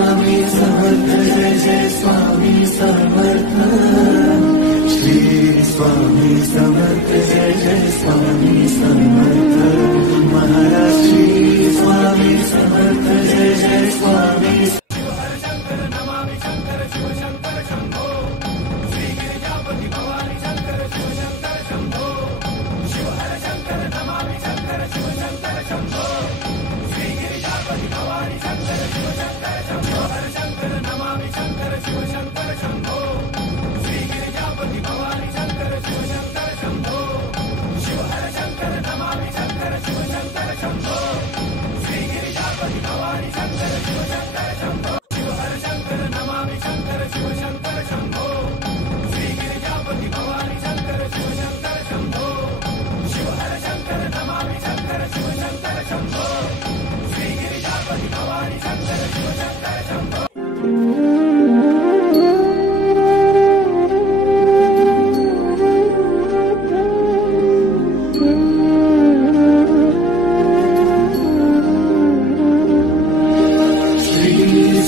Swami Samarth Jai Jai Swami Samarth Shri Swami Samarth Jai Jai Swami Samarth Maharaj Shri Swami Samarth Jai Jai Swami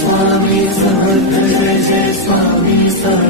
Swami Samarth Jai Jai Swami Samarth